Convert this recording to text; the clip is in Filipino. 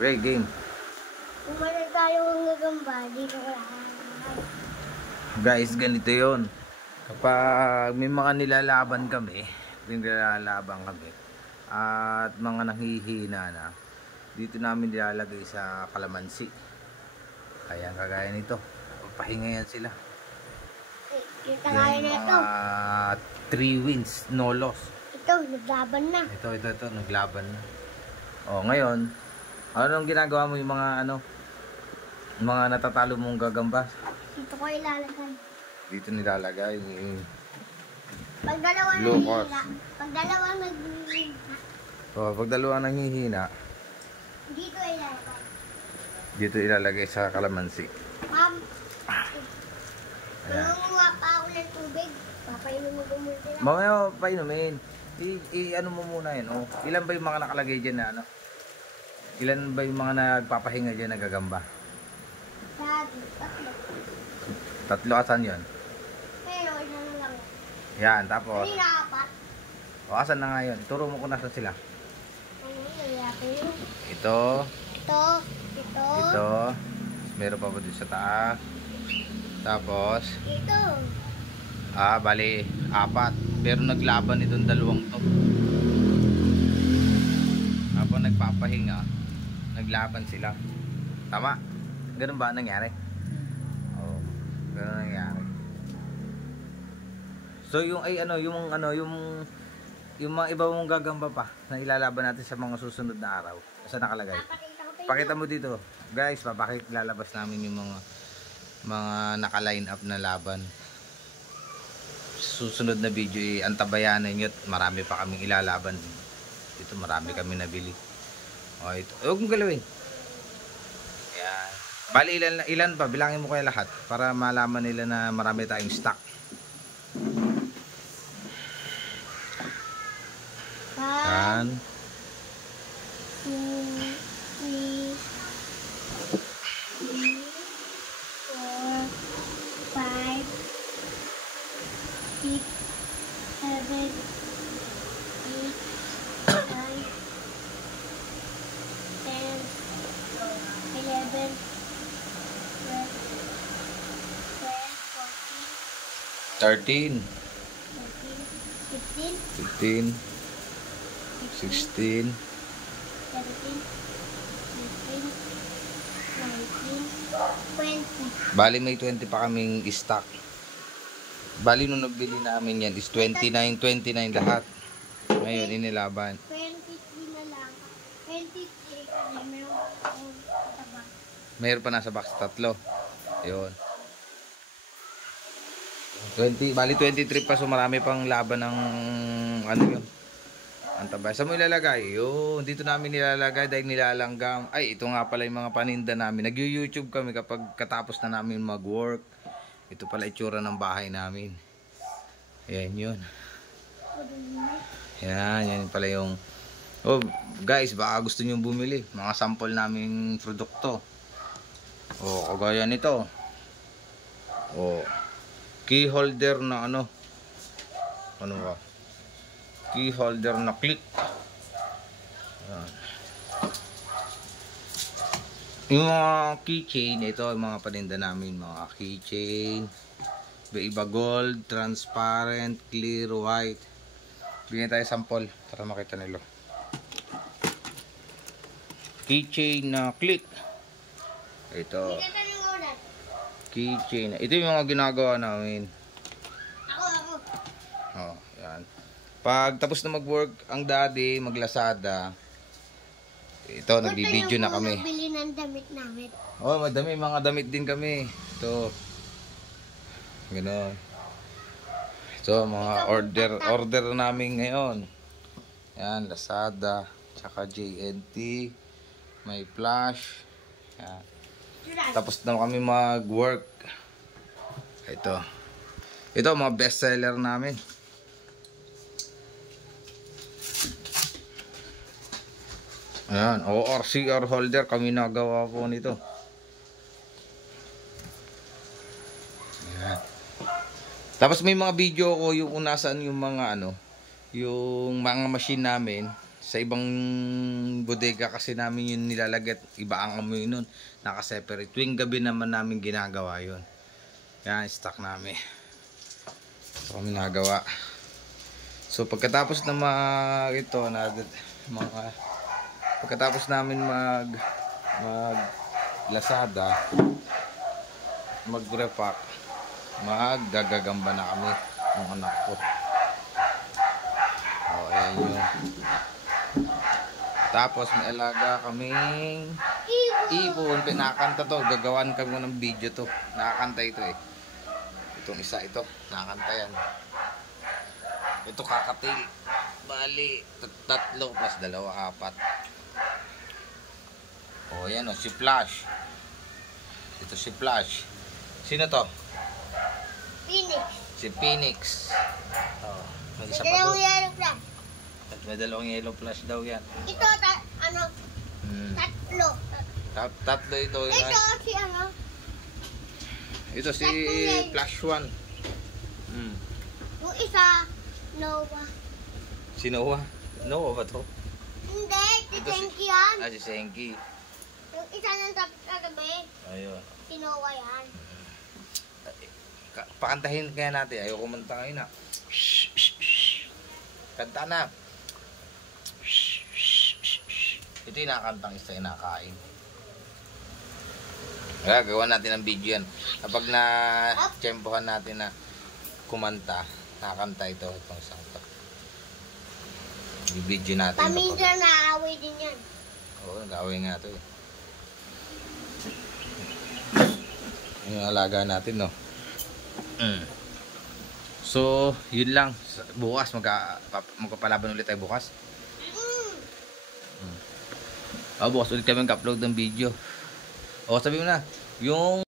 Okay, game. Kumana tayo ng gagamba, dito ko lang. Guys, ganito yon. Kapag may mga nilalaban kami, at mga nanghihina na, dito namin nilalagay sa kalamansi. Kaya kagaya nito, papahinga yan sila. Kita kaya na ito. 3 wins, no loss. Ito, naglaban na. Ito, naglaban na. O, ngayon, anong ginagawa mo yung mga natatalo mong gagamba? Dito ko ilalagay. Dito nilalagay. Pag dalawa Lucas. naghihina. Pag dalawa naghihina. O, pag dalawa nanghihina, Dito ilalagay. dito ilalagay sa kalamansi. Ma'am, Ayan. mangunguha pa ako ng tubig. Papainom mo gumul sila. Mamaya painumin. Ano mo muna yun. O, ilan ba yung mga nakalagay dyan na ano? Ilan ba yung mga nagpapahinga dyan na gagamba? Dati, tatlo. 3 asan yun? Pero isa na lang. Yan, tapos. Kanina apat. O, asan na nga yun? Turo mo kung nasan sila. Ano yun? Ito. Ito. Ito. Ito. Meron pa ba dito sa taas? Tapos. Ito. Bali, 4. Pero naglaban itong 2 to. Habang nagpapahinga, naglaban sila. Tama? Ganun ba nangyari? Oo. Ganun nangyari. So yung yung mga iba mong gagamba pa na ilalaban natin sa mga susunod na araw. Saan nakalagay? Papakita ko Pakita mo dito. Guys, lalabas namin yung mga naka-line up na laban. Susunod na video antabayanan nyo at marami pa kaming ilalaban. Dito marami kami nabili. O ito. Huwag mong galawin. Ayan. Bali ilan pa? Bilangin mo kaya lahat para malaman nila na marami tayong stock. 1, 13, 15, 16, 20. bali may 20 pa kaming stock. Bali nung nabili namin yan is 29 lahat. Ngayon inilaban. 23 na lang. 23 kasi meron akong kataba. Mayroon pa nasa box 3. Ayun. 20, bali 23 pa, so marami pang laban ng ano yun. Antabay. Saan mo ilalagay? Yun, dito namin nilalagay dahil nilalanggam. Ay, ito nga pala yung mga paninda namin. Nag-YouTube kami kapag katapos na namin mag-work. Ito pala itsura ng bahay namin. Ayan yun. Yan pala yung... Oh, guys, baka gusto nyo bumili. Mga sample naming produkto. Oh, kagaya nito. Oh, key holder na ano ba? Key holder na click. Ayan. Yung mga keychain, ito yung mga paninda namin, mga keychain. Iba gold, transparent, clear, white. Bigyan tayo sample para makita nila. Keychain na click. Ito. Keychain. Ito yung mga ginagawa namin. Ako. Oh, yan. Pag tapos na mag-work ang daddy, maglasada. Ito, nagbibideo na kami. Nagbili ng damit namin. Oh, madami mga damit din kami. Ito. Ganoon. Ito, mga order namin ngayon. Yan, Lazada, tsaka JNT, may flash. Yan. Tapos na kami mag-work. Ito. Ito, mga best seller namin. Ayan, ORCR holder kami nagawa po nito. Ayan. Tapos may mga video ko yung nasaan yung mga yung mga machine namin Sa ibang bodega kasi namin yun nilalagay at iba ang amoy nun. Nakaseparate. Tuwing gabi naman namin ginagawa yun. Yan, stock namin. So kami nagawa. So pagkatapos na pagkatapos namin mag Lazada, mag-repack, maggagagamba na kami ng anak ko. O, ayan yun. Tapos may alaga kaming ibon. Pinakanta to. Gagawan kami ng video to. Nakakanta ito eh. Itong isa ito. Nakakanta yan. Ito kakatil. Bali. Tatlo plus dalawa, 4. O yan o. Si Flash. Ito si Flash. Sino to? Phoenix. Si Phoenix. O. May isa pa Dalawang to. yellow flash. At may dalawang yellow flash daw yan. Ito, tatlo. Tatlo ito. Ito, si ano? Ito si Flash 1. Yung isa, Noah. Si Noah. Noah ba to? Hindi, si Ito si- Senki yan. Ah, si Senki. Yung isa ng tabi, Ayun. si Noah yan. Pakantahin kaya natin. Ayaw kumanta ngayon na. Kanta na. Ito yung nakakantang isa yung nakain. Kaya gawa natin ng video yan. Kapag na-tsempohan natin na kumanta, nakakanta ito. Itong isang ito. I-video natin. Paminsan naaaway din yan. Oo, nag-away nga ito eh. Yung alaga natin, no? So, yun lang. Bukas, magpapalaban ulit tayo bukas. Bukas ulit kami mag-upload ng video. O, sabi mo na, yung